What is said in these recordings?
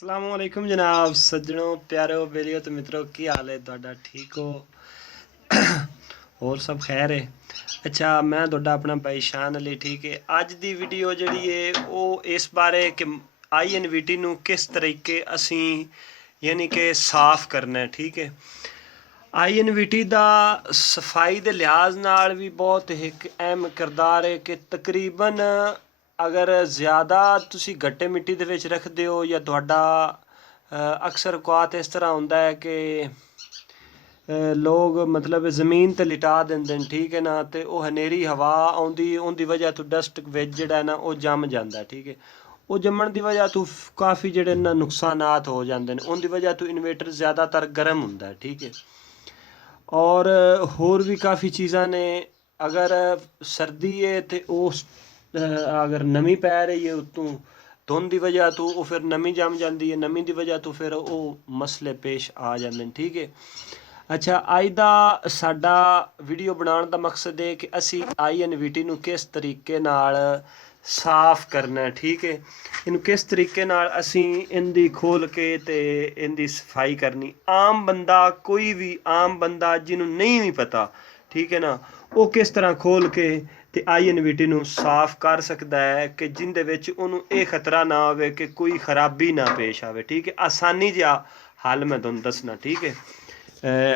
अस्सलामुअलैकुम जनाब सज्जनों प्यारो बेलियो तो मित्रों की हाल है तुहाडा ठीक हो और सब खैर है। अच्छा मैं तुहाडा अपना भाई शान अली ठीक है। अज दी वीडियो जिहड़ी है वो इस बारे कि INVT नूं किस तरीके असी यानी कि साफ करना है ठीक है। INVT दा सफाई दे लिहाज नाल भी बहुत एक अहम किरदार है कि तकरीबन अगर ज़्यादा तुसी गट्टे मिट्टी दे विच रखदे हो या तुहाडा अक्सर औकात इस तरह हुंदा है कि लोग मतलब ज़मीन ते लिटा दिंदे ने ठीक है ना, ते वो हनेरी हवा आउंदी उनदी वजह तो डस्ट विच जिहड़ा है ना वो जम जांदा ठीक है। वो जम्मण दी वजह तो काफ़ी जिहड़े ना नुकसानात हो जांदे ने, उनदी वजह तो इन्वेटर ज़्यादातर गर्म हुंदा है ठीक है। और होर भी काफ़ी चीज़ां ने, अगर सर्दी है तो उस अगर नमी पै रही है उत्तों धुंध की वजह तो वो फिर नमी जम जाती है, नमी की वजह तो फिर वो मसले पेश आ जाते हैं ठीक है। अच्छा अज दा साडा वीडियो बनाने का मकसद है कि असी INVT नूं किस तरीके नाल साफ करना है ठीक है। इनू किस तरीके नाल असी इनदी खोल के ते इनदी सफाई करनी। आम बंदा कोई भी आम बंदा जिन्हों नहीं भी पता ठीक है ना, वो किस तरह खोल के ते INVT नूं साफ कर सकता है कि जिंदे विच उन्हों ये खतरा ना आवे कि कोई खराबी ना पेश आवे ठीक है। आसानी जिहा हल मैं तुहानूं दसना ठीक है।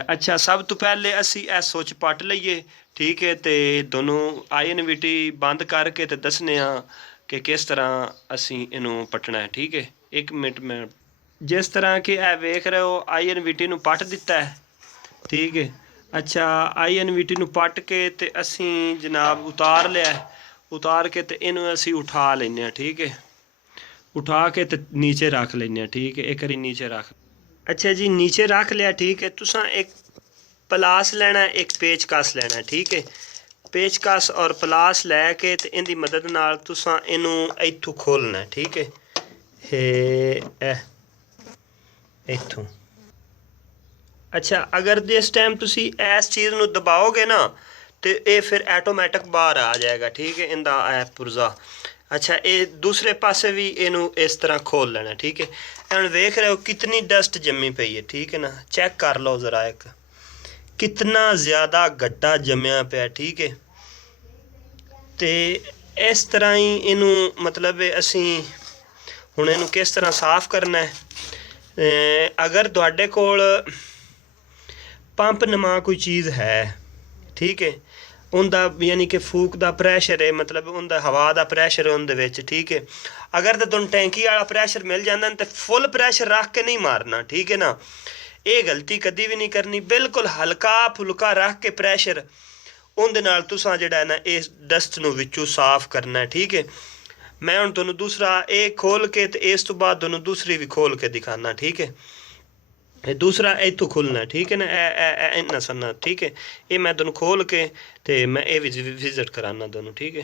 अच्छा सब तो पहले असी ए सुच पट लईए ठीक है, तो दोनों INVT बंद करके तो दसने कि किस तरह असी इनू पटना है ठीक है। एक मिनट में जिस तरह कि ए वेख रहे हो INVT नू पट दिता है ठीक है। अच्छा INVT नू पट के ते असी जनाब उतार लिया, उतार के ते इनू असी उठा लेने ठीक है। उठा के ते नीचे रख लेने ठीक है। एक बारी नीचे रख, अच्छा जी नीचे रख लिया ठीक है। तुसा एक पलास लेना है, एक पेचकस लेना है ठीक है। पेचकस और पलास लैके ते इनदी मदद नाल तुसा इनू इत्थों खोलना है ठीक है। इत्थों अच्छा अगर जिस टाइम तुसी इस चीज़ नू दबाओगे ना तो ये फिर ऐटोमैटिक बाहर आ जाएगा ठीक है इंदा ऐ पुर्जा। अच्छा ये दूसरे पासे भी इनू इस तरह खोल लेना ठीक है। हम देख रहे हो कितनी डस्ट जमी पई है ठीक है ना, चेक कर लो ज़रा एक कितना ज़्यादा गड्ढा जमया पिया ठीक है। तो इस तरह ही इनू मतलब असी हुण इनू किस तरह साफ करना है। अगर तुहाडे कोल पंप नमा कोई चीज़ है ठीक है, उनका यानी कि फूक का प्रैशर है, मतलब उनका हवा का प्रैशर है उनदे विच ठीक है। अगर तो तुम टैंकी वाला प्रैशर मिल जाता तो फुल प्रैशर रख के नहीं मारना ठीक है ना, ये गलती कभी भी नहीं करनी। बिल्कुल हल्का फुल्का रख के प्रैशर उनदे नाल तुसां जिहड़ा है ना इस डस्ट नूं विचों साफ करना है ठीक है। मैं हुण तुहानूं दूसरा एक खोल के ते इस तो बाद तुहानूं दूसरी भी खोल के दिखाना ठीक है। दूसरा इतों खुलना है ठीक है ना, इन्ना सन्ना ठीक है। ये मैं तुहानूं खोल के ते मैं ये विजिट कराना दोनों ठीक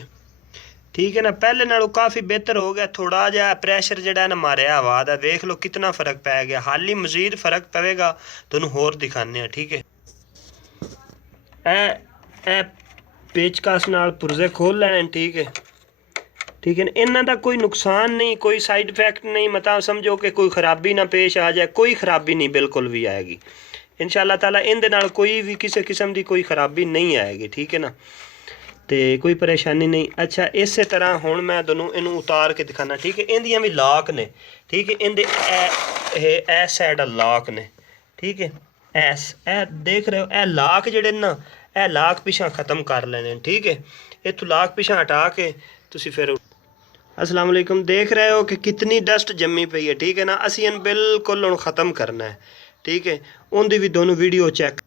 है ना। पहले नालों काफ़ी बेहतर हो गया, थोड़ा जहा प्रैशर जिहड़ा ना मारिया हवा दा, देख लो कितना फ़र्क पै गया। हाल ही मज़ीद फ़र्क पवेगा तुहानूं होर दिखाने ठीक है। ए पेचकस नाल पुर्जे खोल लेने ठीक है ठीक है ना। इन्हां दा कोई नुकसान नहीं, कोई साइड इफेक्ट नहीं, मतलब समझो कि कोई खराबी ना पेश आ जाए, कोई खराबी नहीं बिल्कुल भी आएगी इंशाअल्लाह ताला। इनदे नाल कोई भी किसी किस्म की कोई खराबी नहीं आएगी ठीक है ना, तो कोई परेशानी नहीं। अच्छा इस तरह हुण मैं तुहानूं इनू उतार के दिखाना ठीक है। इंदियां भी लॉक ने ठीक है, इंदे ए साइड लॉक ने ठीक है। ए देख रहे हो ए लॉक जिहड़े ना, ए लॉक पिछां ख़त्म कर लेने ठीक है। इत्थों लॉक पिछां हटा के तुसी फिर अस्सलाम वालेकुम देख रहे हो कि कितनी डस्ट जमी पई है ठीक है ना। असी इन बिल्कुल हुण ख़त्म करना है ठीक है। उनकी भी दोनों वीडियो चेक,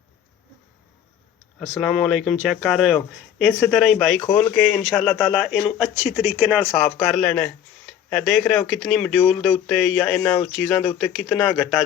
अस्सलाम वालेकुम चेक कर रहे हो। इस तरह ही भाई खोल के इंशाअल्लाह ताला इनू अच्छी तरीके नाल साफ कर लेना है। देख रहे हो कितनी मड्यूल दे उत्ते या इन्हां चीज़ां दे उत्ते कितना गट्टा